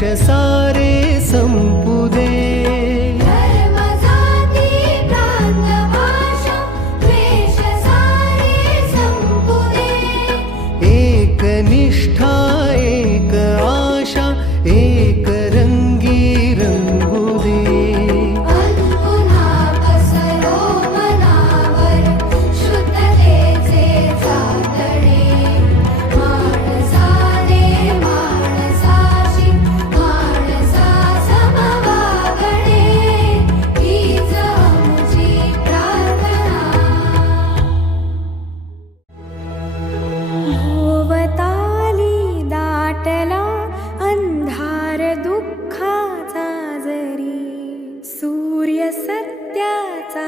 वर्ष सारे सूर्य सत्याचा